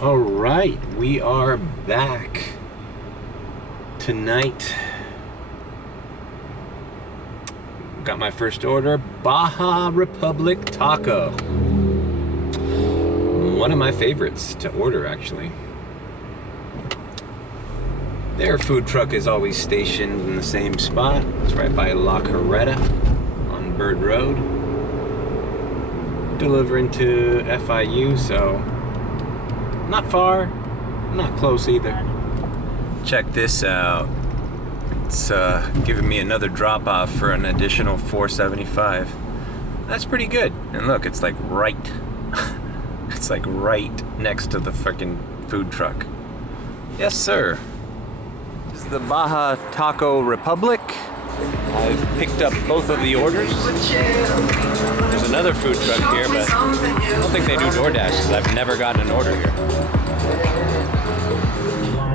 All right, we are back tonight. Got my first order, Baja Republic Taco. One of my favorites to order, actually. Their food truck is always stationed in the same spot. It's right by La Carreta on Bird Road. Delivering to FIU, so not far, not close either. Check this out. It's giving me another drop off for an additional $4.75. That's pretty good. And look, it's like right, it's like right next to the freaking food truck. Yes, sir. This is the Baja Taco Republic. I've picked up both of the orders. There's another food truck here, but I don't think they do DoorDash because I've never gotten an order here.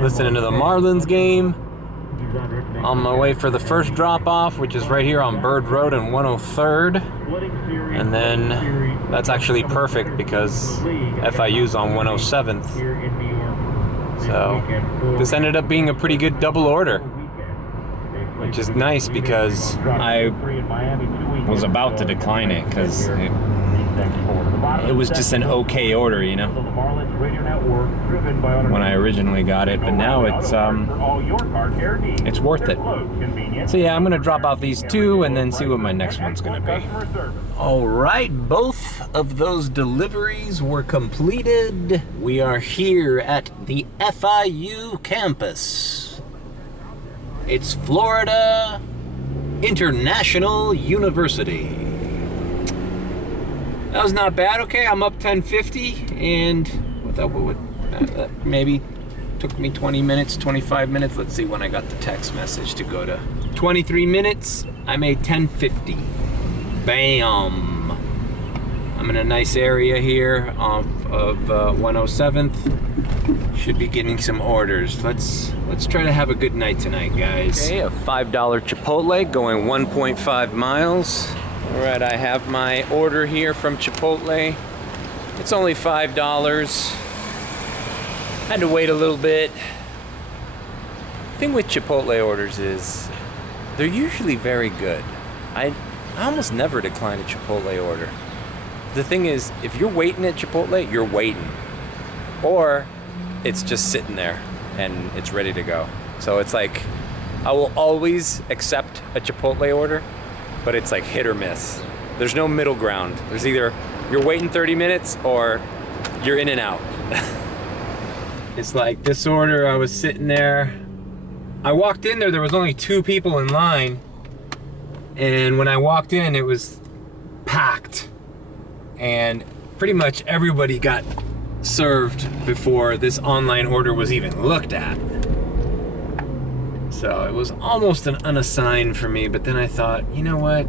Listening to the Marlins game. On my way for the first drop-off, which is right here on Bird Road and 103rd. And then that's actually perfect because FIU's on 107th. So this ended up being a pretty good double order, which is nice because I was about to decline it because it was just an okay order, you know, when I originally got it, but now it's worth it. So yeah, I'm gonna drop out these two and then see what my next one's gonna be. All right, both of those deliveries were completed. We are here at the FIU campus. It's Florida International University. That was not bad. Okay, I'm up 1050, and that maybe took me 20 minutes, 25 minutes. Let's see when I got the text message to go to 23 minutes. I made 1050. Bam! I'm in a nice area here off of 107th. Should be getting some orders. Let's try to have a good night tonight, guys. Okay, a $5 Chipotle going 1.5 miles. All right, I have my order here from Chipotle. It's only $5. Had to wait a little bit. The thing with Chipotle orders is they're usually very good. I almost never decline a Chipotle order. The thing is, if you're waiting at Chipotle, you're waiting. Or it's just sitting there and it's ready to go. So it's like, I will always accept a Chipotle order, but it's like hit or miss. There's no middle ground. There's either you're waiting 30 minutes or you're in and out. It's like this order, I was sitting there. I walked in there was only 2 people in line. And when I walked in, it was packed. And pretty much everybody got served before this online order was even looked at. So it was almost an unassigned for me, but then I thought, you know what?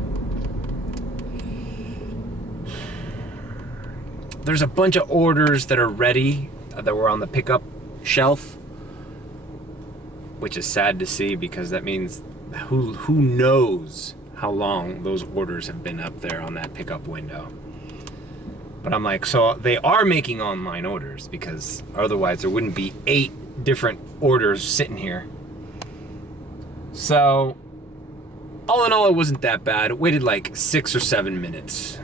There's a bunch of orders that are ready that were on the pickup shelf, which is sad to see because that means who knows how long those orders have been up there on that pickup window. But I'm like, so they are making online orders because otherwise there wouldn't be 8 different orders sitting here. So, all in all, it wasn't that bad. It waited like 6 or 7 minutes.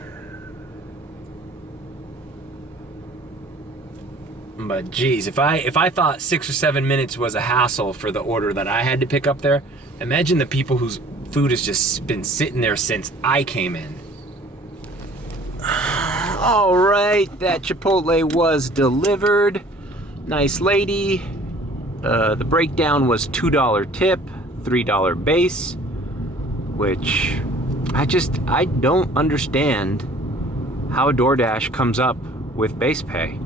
But geez, if I thought 6 or 7 minutes was a hassle for the order that I had to pick up there, imagine the people whose food has just been sitting there since I came in. All right, that Chipotle was delivered. Nice lady. The breakdown was $2 tip. $3 base, which I don't understand how DoorDash comes up with base pay.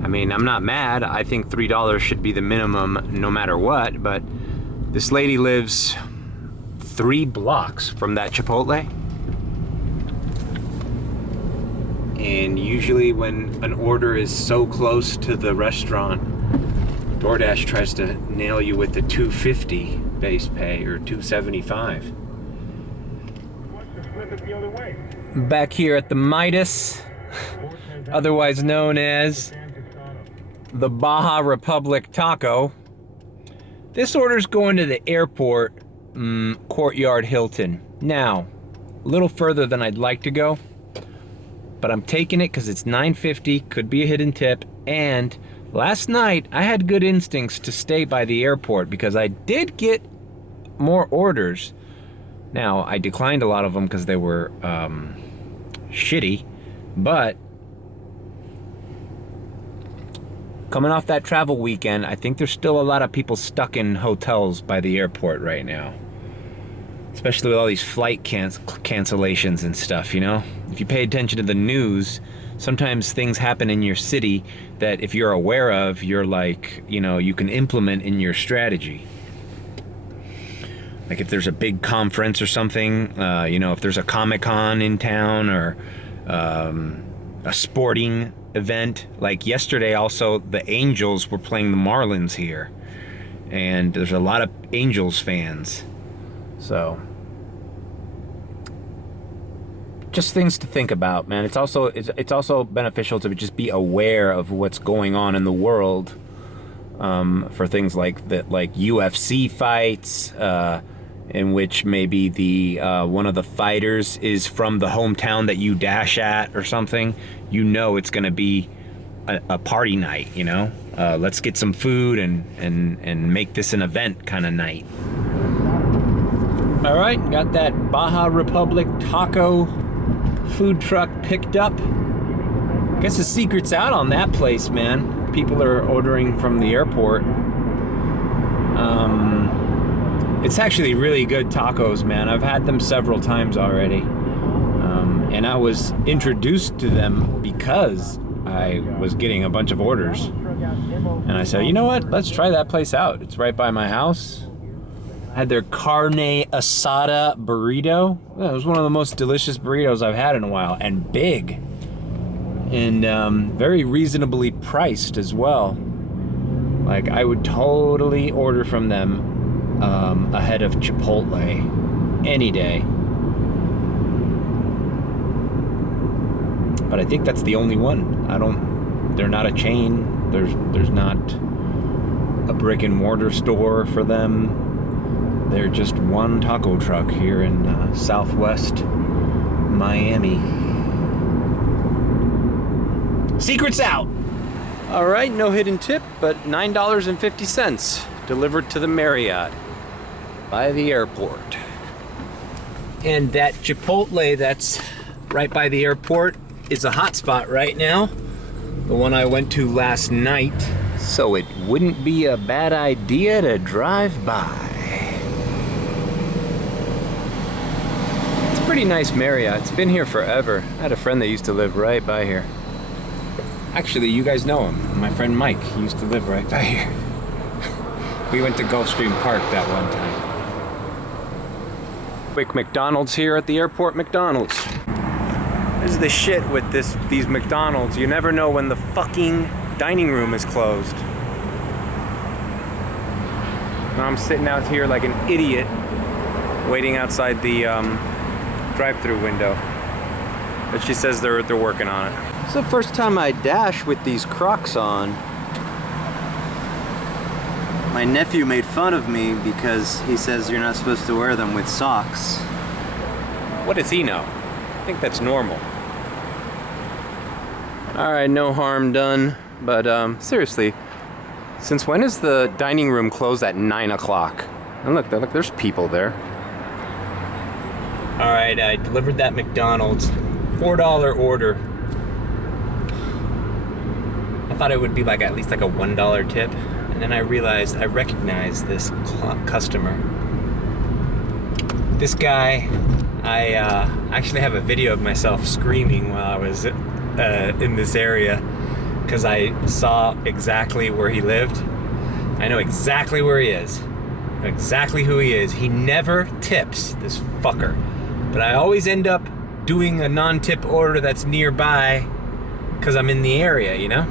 I mean, I'm not mad. I think $3 should be the minimum no matter what, but this lady lives 3 blocks from that Chipotle. And usually when an order is so close to the restaurant, DoorDash tries to nail you with the $2.50 base pay or $2.75. Back here at the Midas, otherwise known as the Baja Republic taco. This order's going to the airport, Courtyard Hilton. Now, a little further than I'd like to go, but I'm taking it because it's $9.50, could be a hidden tip, and last night I had good instincts to stay by the airport because I did get more orders. Now, I declined a lot of them because they were shitty, but coming off that travel weekend, I think there's still a lot of people stuck in hotels by the airport right now. Especially with all these flight cancellations and stuff, you know? If you pay attention to the news, sometimes things happen in your city that if you're aware of, you're like, you know, you can implement in your strategy. Like if there's a big conference or something, you know, if there's a Comic-Con in town or a sporting event. Like yesterday also, the Angels were playing the Marlins here. And there's a lot of Angels fans. So, just things to think about, man. It's also beneficial to just be aware of what's going on in the world for things like that, like UFC fights, in which maybe the one of the fighters is from the hometown that you dash at or something. You know it's going to be a party night, you know? Let's get some food and make this an event kind of night. All right, got that Baja Republic taco food truck picked up. Guess the secret's out on that place, man. People are ordering from the airport. It's actually really good tacos, man. I've had them several times already. And I was introduced to them because I was getting a bunch of orders. And I said, you know what? Let's try that place out. It's right by my house. I had their carne asada burrito. It was one of the most delicious burritos I've had in a while, and big. And very reasonably priced as well. Like, I would totally order from them ahead of Chipotle any day. But I think that's the only one. They're not a chain. There's not a brick and mortar store for them. They're just one taco truck here in Southwest Miami. Secret's out. All right, no hidden tip, but $9.50 delivered to the Marriott by the airport. And that Chipotle that's right by the airport is a hot spot right now. The one I went to last night. So it wouldn't be a bad idea to drive by. It's a pretty nice Marriott. It's been here forever. I had a friend that used to live right by here. Actually, you guys know him. My friend Mike, he used to live right by here. We went to Gulfstream Park that one time. Quick McDonald's here at the airport McDonald's. This is the shit with these McDonald's. You never know when the fucking dining room is closed. Now I'm sitting out here like an idiot, waiting outside the drive-through window. But she says they're working on it. It's the first time I dash with these Crocs on. My nephew made fun of me because he says you're not supposed to wear them with socks. What does he know? I think that's normal. Alright, no harm done. But seriously, since when is the dining room closed at 9 o'clock? And look, there's people there. Alright, I delivered that McDonald's. $4 order. I thought it would be like at least like a $1 tip. And then I realized I recognized this customer. This guy, I actually have a video of myself screaming while I was in this area because I saw exactly where he lived. I know exactly where he is. I know exactly who he is. He never tips, this fucker. But I always end up doing a non-tip order that's nearby because I'm in the area, you know?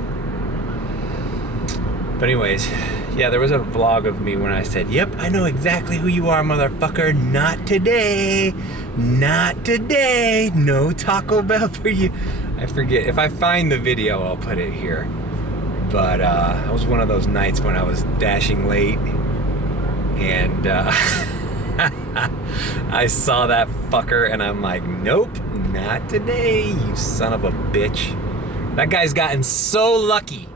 But anyways, yeah, there was a vlog of me when I said, yep, I know exactly who you are, motherfucker. Not today. Not today. No Taco Bell for you. I forget. If I find the video, I'll put it here. But it was one of those nights when I was dashing late, and I saw that fucker, and I'm like, nope, not today, you son of a bitch. That guy's gotten so lucky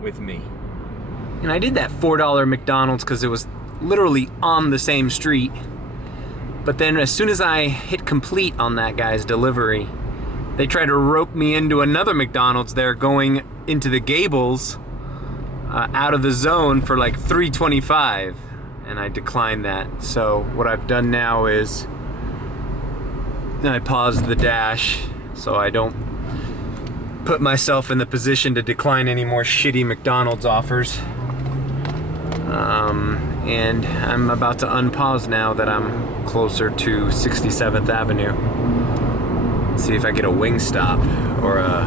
with me. And I did that $4 McDonald's because it was literally on the same street. But then as soon as I hit complete on that guy's delivery, they tried to rope me into another McDonald's there going into the Gables out of the zone for like $3.25, and I declined that. So what I've done now is I paused the dash so I don't put myself in the position to decline any more shitty McDonald's offers. And I'm about to unpause now that I'm closer to 67th Avenue. See if I get a Wingstop or a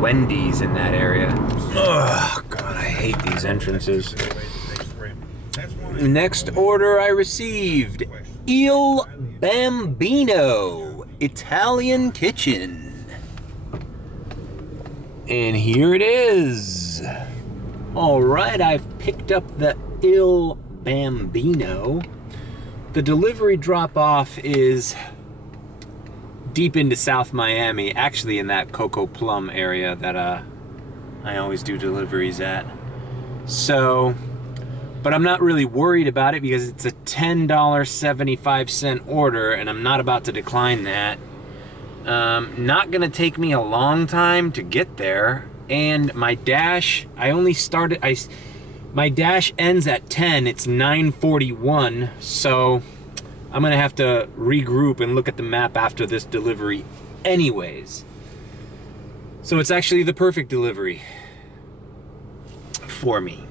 Wendy's in that area. Oh God, I hate these entrances. Next order I received, Il Bambino Italian Kitchen. And here it is. All right, I've picked up the Il Bambino. The delivery drop-off is deep into South Miami, actually in that Coco Plum area that I always do deliveries at. So, but I'm not really worried about it because it's a $10.75 order, and I'm not about to decline that. Not gonna take me a long time to get there, and my dash, my dash ends at 10, it's 9:41, so I'm gonna have to regroup and look at the map after this delivery anyways. So it's actually the perfect delivery for me.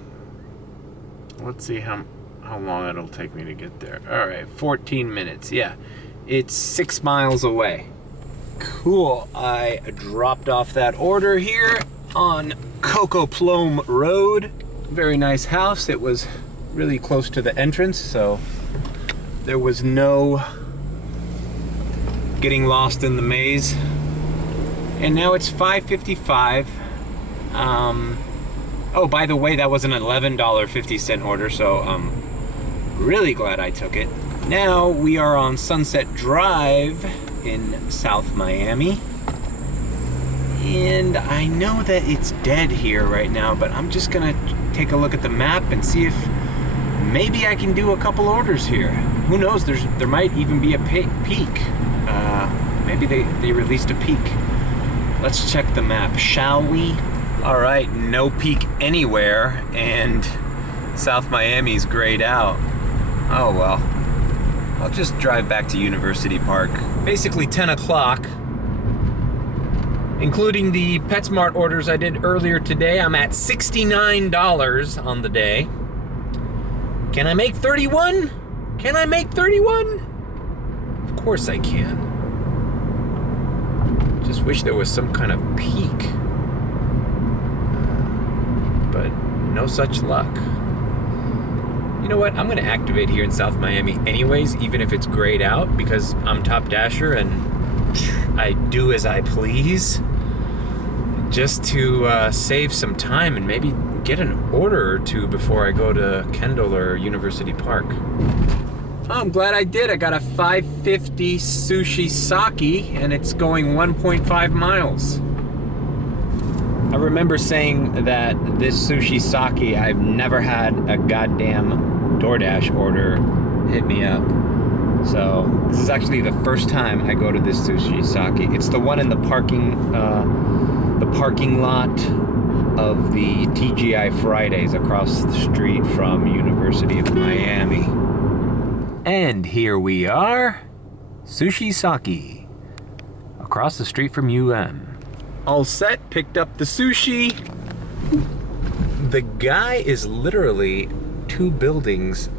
Let's see how long it'll take me to get there. All right, 14 minutes, yeah. It's 6 miles away. Cool, I dropped off that order here on Coco Plum Road. Very nice house. It was really close to the entrance, so there was no getting lost in the maze. And now it's 5:55. Oh, by the way, that was an $11.50 order, so I'm really glad I took it. Now we are on Sunset Drive in South Miami. And I know that it's dead here right now, but I'm just gonna take a look at the map and see if maybe I can do a couple orders here. Who knows, there might even be a peak. Maybe they released a peak. Let's check the map, shall we? All right, no peak anywhere, and South Miami's grayed out. Oh well, I'll just drive back to University Park. Basically 10 o'clock, including the PetSmart orders I did earlier today. I'm at $69 on the day. Can I make 31? Can I make 31? Of course I can. Just wish there was some kind of peak. But no such luck. You know what? I'm gonna activate here in South Miami anyways, even if it's grayed out, because I'm top dasher and I do as I please, just to save some time and maybe get an order or two before I go to Kendall or University Park. Oh, I'm glad I did. I got a 550 sushi sake, and it's going 1.5 miles. I remember saying that this sushi sake, I've never had a goddamn DoorDash order hit me up. So this is actually the first time I go to this sushi sake. It's the one in the parking lot of the TGI Fridays across the street from University of Miami. And here we are, sushi sake, across the street from UM. All set, picked up the sushi. The guy is literally 2 buildings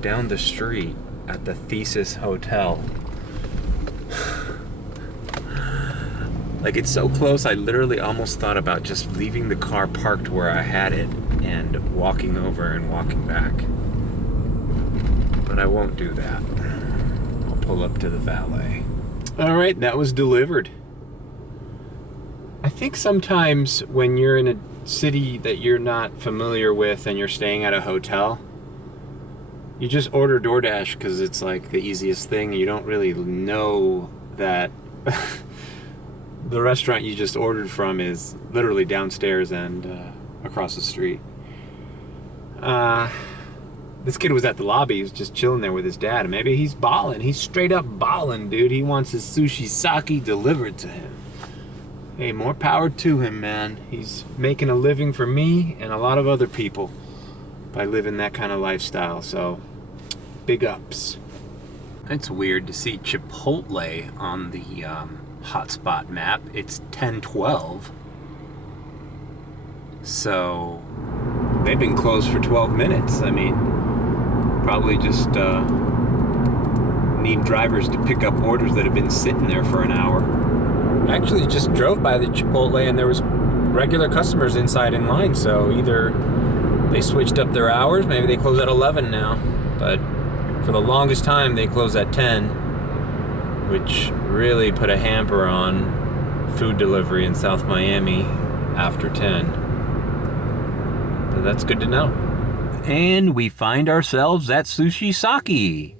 down the street at the Thesis Hotel. Like, it's so close, I literally almost thought about just leaving the car parked where I had it and walking over and walking back. But I won't do that. I'll pull up to the valet. All right, that was delivered. I think sometimes when you're in a city that you're not familiar with and you're staying at a hotel, you just order DoorDash because it's like the easiest thing. You don't really know that the restaurant you just ordered from is literally downstairs and across the street. This kid was at the lobby. He was just chilling there with his dad. And maybe he's balling. He's straight up balling, dude. He wants his sushi sake delivered to him. Hey, more power to him, man. He's making a living for me and a lot of other people by living that kind of lifestyle. So, big ups. It's weird to see Chipotle on the hotspot map. It's 10:12. So, they've been closed for 12 minutes. I mean, probably just need drivers to pick up orders that have been sitting there for an hour. I actually just drove by the Chipotle and there was regular customers inside in line, so either they switched up their hours, maybe they close at 11 now, but for the longest time they closed at 10, which really put a hamper on food delivery in South Miami after 10. So that's good to know. And we find ourselves at Sushi Sake,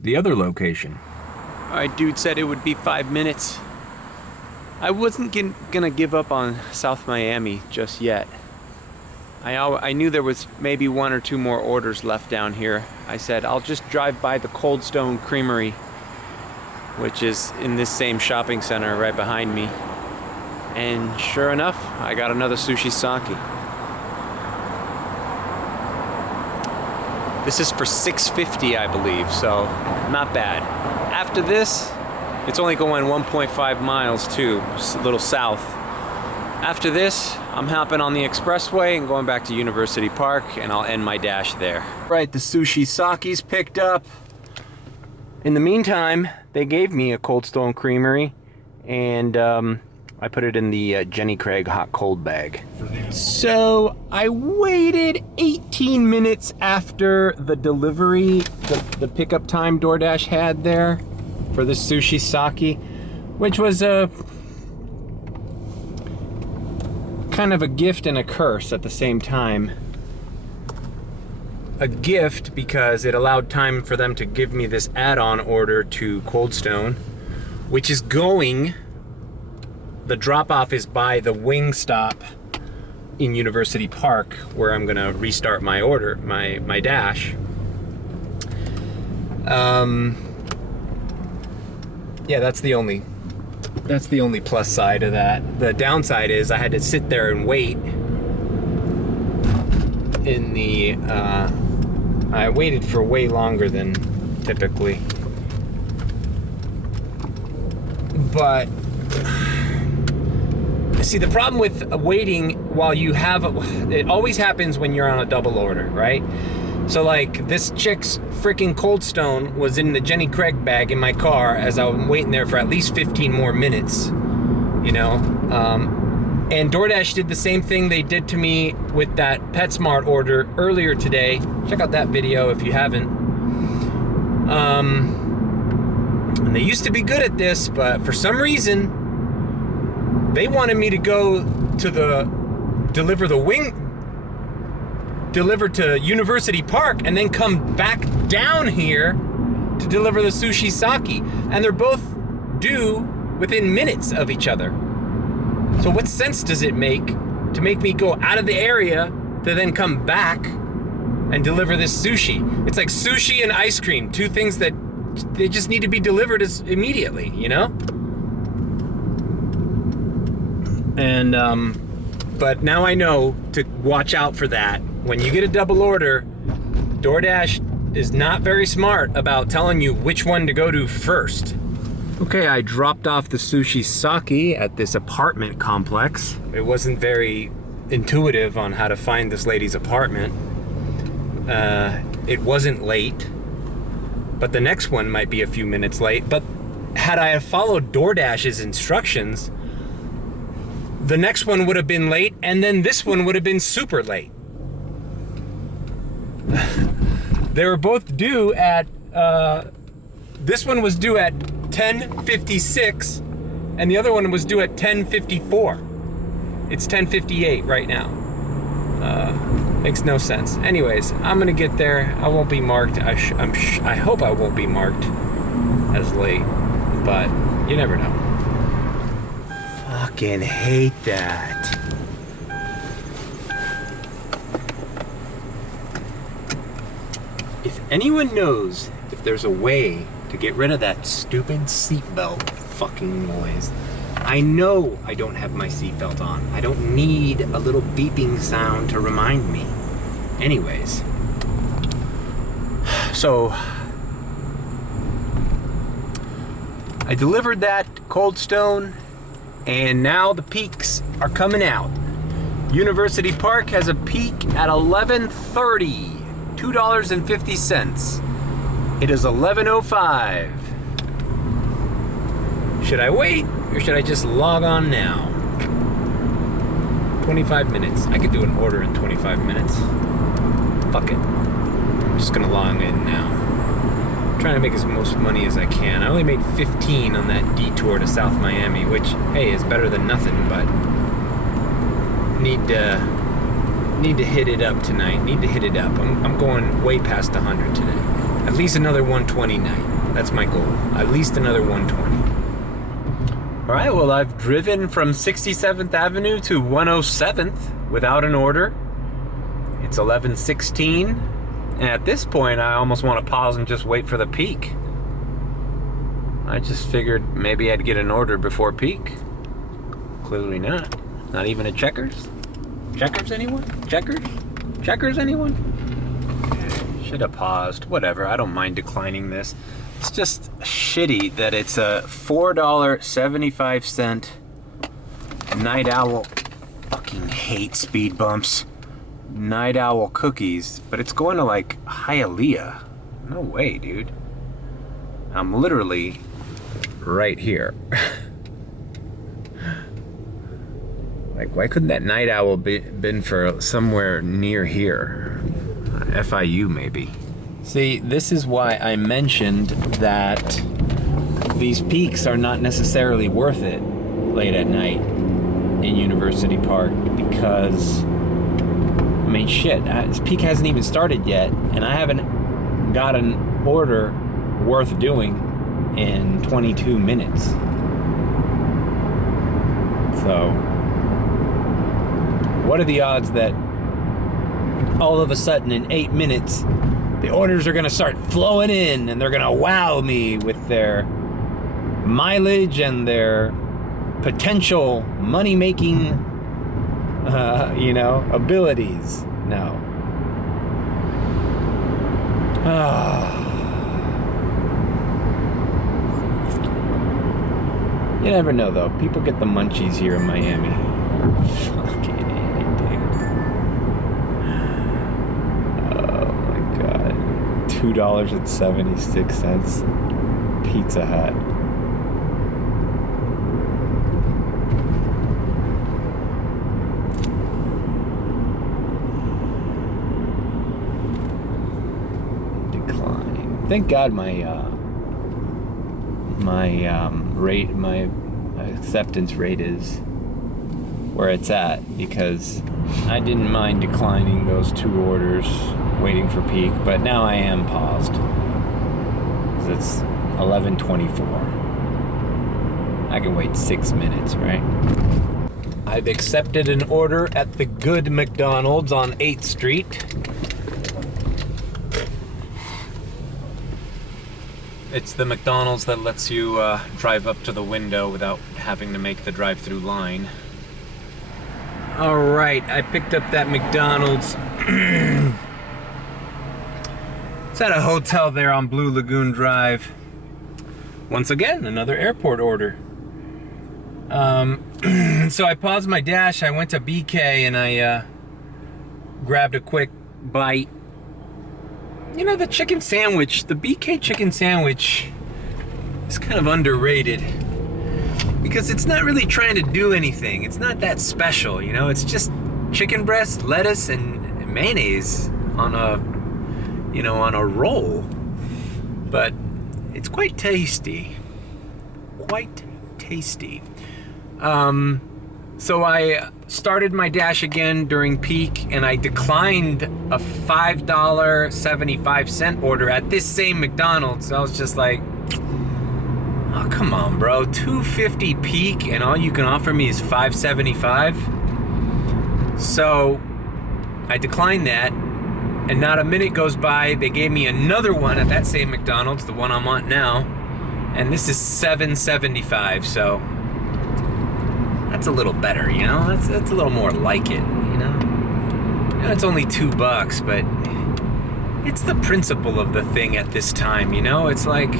the other location. Alright, dude said it would be 5 minutes. I wasn't gonna give up on South Miami just yet. I knew there was maybe 1 or 2 more orders left down here. I said, I'll just drive by the Cold Stone Creamery, which is in this same shopping center right behind me. And sure enough, I got another sushi sake. This is for $6.50, I believe, so not bad. After this, it's only going 1.5 miles too, a little south. After this, I'm hopping on the expressway and going back to University Park, and I'll end my dash there. Right, the sushi sake's picked up. In the meantime, they gave me a Cold Stone Creamery, and I put it in the Jenny Craig hot cold bag. So I waited 18 minutes after the delivery, the pickup time DoorDash had there for the sushi sake, which was a kind of a gift and a curse at the same time. A gift because it allowed time for them to give me this add-on order to Cold Stone, which is going, the drop-off is by the wing stop in University Park, where I'm gonna restart my order, my dash. Yeah, that's the only plus side of that. The downside is I had to sit there and wait in the, I waited for way longer than typically. But, see, the problem with waiting while you have, it always happens when you're on a double order, right? So like this chick's freaking Cold Stone was in the Jenny Craig bag in my car as I was waiting there for at least 15 more minutes, you know? And DoorDash did the same thing they did to me with that PetSmart order earlier today. Check out that video if you haven't. And they used to be good at this, but for some reason, they wanted me to go to deliver to University Park and then come back down here to deliver the sushi sake. And they're both due within minutes of each other. So what sense does it make to make me go out of the area to then come back and deliver this sushi? It's like sushi and ice cream, 2 things that they just need to be delivered immediately, you know? And, but now I know to watch out for that. When you get a double order, DoorDash is not very smart about telling you which one to go to first. Okay, I dropped off the sushi sake at this apartment complex. It wasn't very intuitive on how to find this lady's apartment. It wasn't late, but the next one might be a few minutes late. But had I followed DoorDash's instructions, the next one would have been late, and then this one would have been super late. They were both due at, this one was due at 10:56, and the other one was due at 10:54. It's 10:58 right now. Makes no sense. Anyways, I'm gonna get there. I won't be marked. I hope I won't be marked as late, but you never know. Fucking hate that. If anyone knows if there's a way to get rid of that stupid seatbelt fucking noise, I know I don't have my seatbelt on. I don't need a little beeping sound to remind me. Anyways, so I delivered that Cold Stone, and now the peaks are coming out. University Park has a peak at 11:30, $2.50. It is 11:05. Should I wait, or should I just log on now? 25 minutes. I could do an order in 25 minutes. Fuck it. I'm just gonna log in now. I'm trying to make as most money as I can. I only made 15 on that detour to South Miami, which, hey, is better than nothing, but need to hit it up tonight. Need to hit it up. I'm going way past 100 today. At least another 120 night. That's my goal. At least another 120. All right, well, I've driven from 67th Avenue to 107th without an order. It's 11:16, and at this point, I almost want to pause and just wait for the peak. I just figured maybe I'd get an order before peak. Clearly not. Not even a Checkers? Checkers, anyone? Checkers? Checkers, anyone? Should have paused. Whatever, I don't mind declining this. It's just shitty that it's a $4.75 Night Owl. Fucking hate speed bumps. Night Owl cookies, but it's going to like Hialeah. No way, dude. I'm literally right here. Like, why couldn't that Night Owl been for somewhere near here? FIU maybe. See, this is why I mentioned that these peaks are not necessarily worth it late at night in University Park, because, I mean, shit, this peak hasn't even started yet, and I haven't got an order worth doing in 22 minutes. So, what are the odds that all of a sudden in 8 minutes, the orders are gonna start flowing in, and they're gonna wow me with their mileage and their potential money-making, abilities? No. You never know, though. People get the munchies here in Miami. Fucking idiot, dude. Oh my God. $2.76. Pizza Hut. Decline. Thank God my acceptance rate is where it's at, because I didn't mind declining those 2 orders waiting for peak, but now I am paused because it's 11:24. I can wait 6 minutes, right? I've accepted an order at the Good McDonald's on 8th Street. It's the McDonald's that lets you drive up to the window without having to make the drive-through line. All right, I picked up that McDonald's. It's at a hotel there on Blue Lagoon Drive. Once again, another airport order. So I paused my dash, I went to BK, and I grabbed a quick bite. You know, the chicken sandwich, the BK chicken sandwich is kind of underrated, because it's not really trying to do anything. It's not that special, you know? It's just chicken breast, lettuce, and mayonnaise on a roll. But it's quite tasty. Quite tasty. So I started my Dash again during peak, and I declined a $5.75 order at this same McDonald's. I was just like, oh, come on, bro. $2.50 peak, and all you can offer me is $5.75? So I declined that, and not a minute goes by, they gave me another one at that same McDonald's, the one I'm on now, and this is $7.75, so that's a little better, you know? That's a little more like it, you know? You know, it's only $2, but it's the principle of the thing at this time, you know? It's like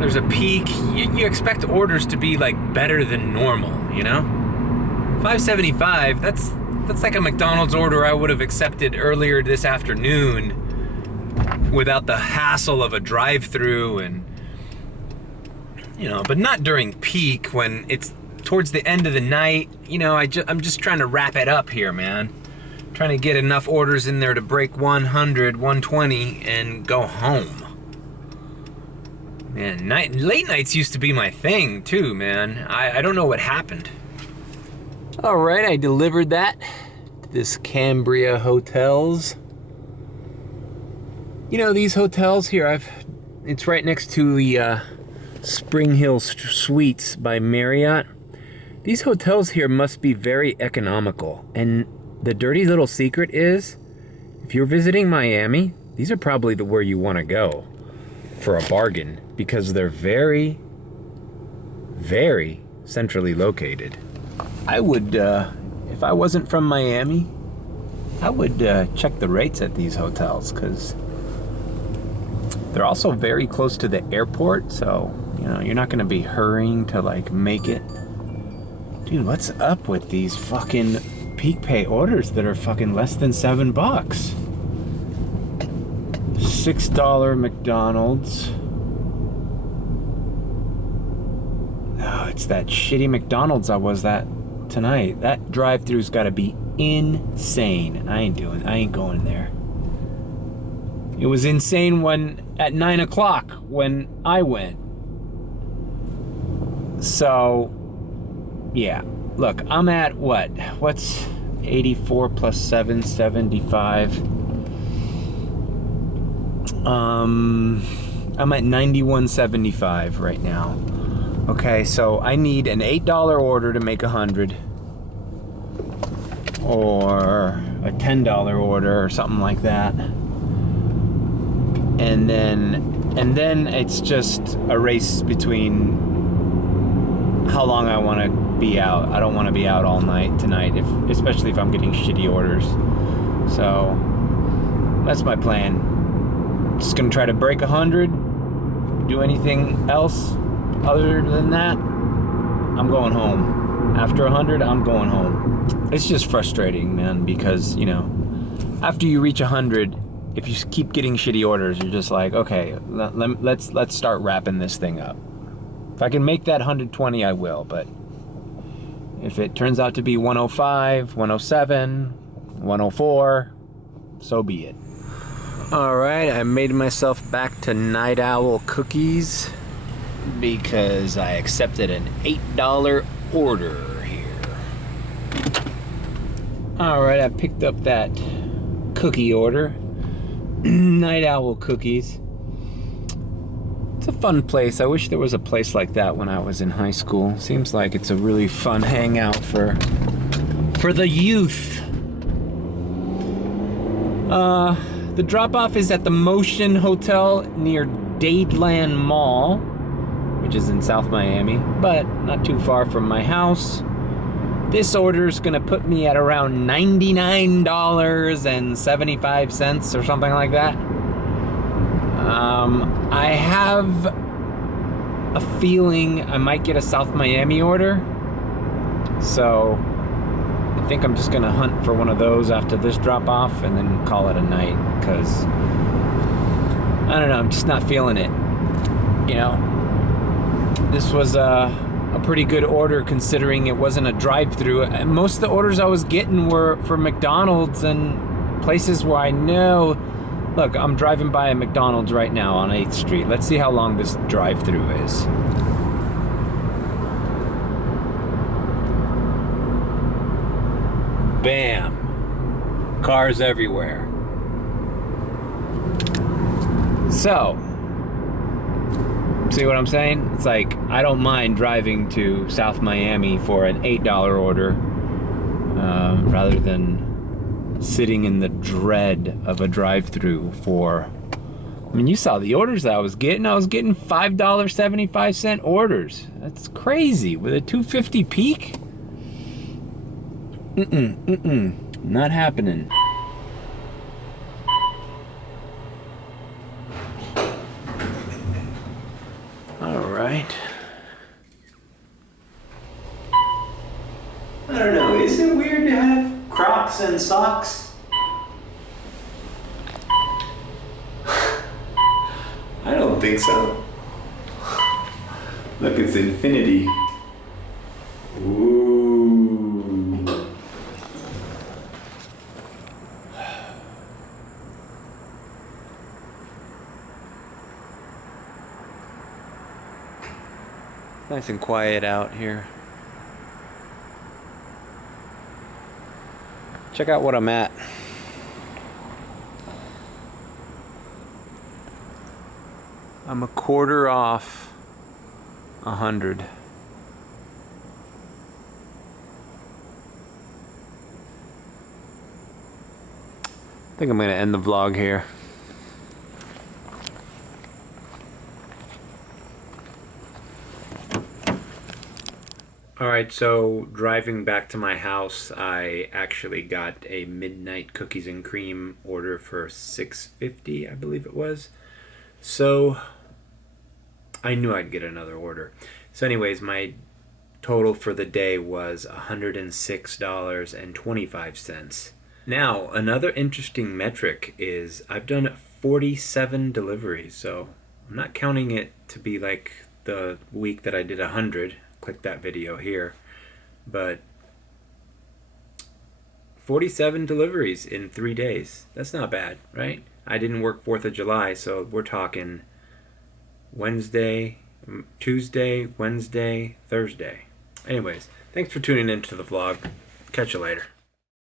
there's a peak. You expect orders to be like better than normal, you know? $5.75, that's like a McDonald's order I would have accepted earlier this afternoon without the hassle of a drive-through, and you know, but not during peak when it's towards the end of the night. You know, I'm just trying to wrap it up here, man. Trying to get enough orders in there to break 100, 120 and go home. Man, late nights used to be my thing too, man. I don't know what happened. All right, I delivered that to this Cambria Hotels. You know, these hotels here, it's right next to the Spring Hill Suites by Marriott. These hotels here must be very economical. And the dirty little secret is, if you're visiting Miami, these are probably where you want to go for a bargain, because they're very, very centrally located. I would, if I wasn't from Miami, I would check the rates at these hotels, because they're also very close to the airport, so, you know, you're not going to be hurrying to, like, make it. Dude, what's up with these fucking peak pay orders that are fucking less than $7? $6 McDonald's. Oh, it's that shitty McDonald's I was at tonight. That drive-thru's got to be insane. I ain't going there. It was insane when at 9 o'clock when I went. So, yeah. Look, I'm at what? What's 84 plus 775? I'm at 91.75 right now. Okay, so I need an $8 order to make 100, or a $10 order or something like that. And then it's just a race between how long I want to be out. I don't want to be out all night tonight, especially if I'm getting shitty orders. So that's my plan. Just gonna try to break 100. Do anything else other than that, I'm going home. After 100, I'm going home. It's just frustrating, man, because, you know, after you reach 100, if you keep getting shitty orders, you're just like, okay, let's start wrapping this thing up. If I can make that 120, I will, but if it turns out to be 105, 107, 104, so be it. All right, I made myself back to Night Owl Cookies because I accepted an $8 order here. All right, I picked up that cookie order. Night Owl Cookies. It's a fun place. I wish there was a place like that when I was in high school. Seems like it's a really fun hangout for the youth. The drop-off is at the Motion Hotel near Dadeland Mall, which is in South Miami, but not too far from my house. This order is gonna put me at around $99.75 or something like that. I have a feeling I might get a South Miami order, so I think I'm just gonna hunt for one of those after this drop off and then call it a night, because I don't know, I'm just not feeling it. You know, this was a pretty good order considering it wasn't a drive-through. Most of the orders I was getting were for McDonald's and places where I know. Look, I'm driving by a McDonald's right now on 8th Street. Let's see how long this drive-through is. Bam. Cars everywhere. So, see what I'm saying? It's like, I don't mind driving to South Miami for an $8 order rather than sitting in the dread of a drive-thru for, I mean, you saw the orders that I was getting. I was getting $5.75 orders. That's crazy. With a $2.50 peak? Not happening. All right. I don't know, is it weird to have Crocs and socks? I don't think so. Look, it's infinity. Ooh. Nice and quiet out here. Check out what I'm at. I'm a quarter off 100. I think I'm gonna end the vlog here. Alright, so driving back to my house, I actually got a midnight cookies and cream order for $6.50, I believe it was. So I knew I'd get another order. So anyways, my total for the day was $106.25. Now, another interesting metric is I've done 47 deliveries, so I'm not counting it to be like the week that I did 100. Click that video here, but 47 deliveries in 3 days. That's not bad, right? I didn't work 4th of July, so we're talking Wednesday, Tuesday, Wednesday, Thursday. Anyways, thanks for tuning into the vlog. Catch you later.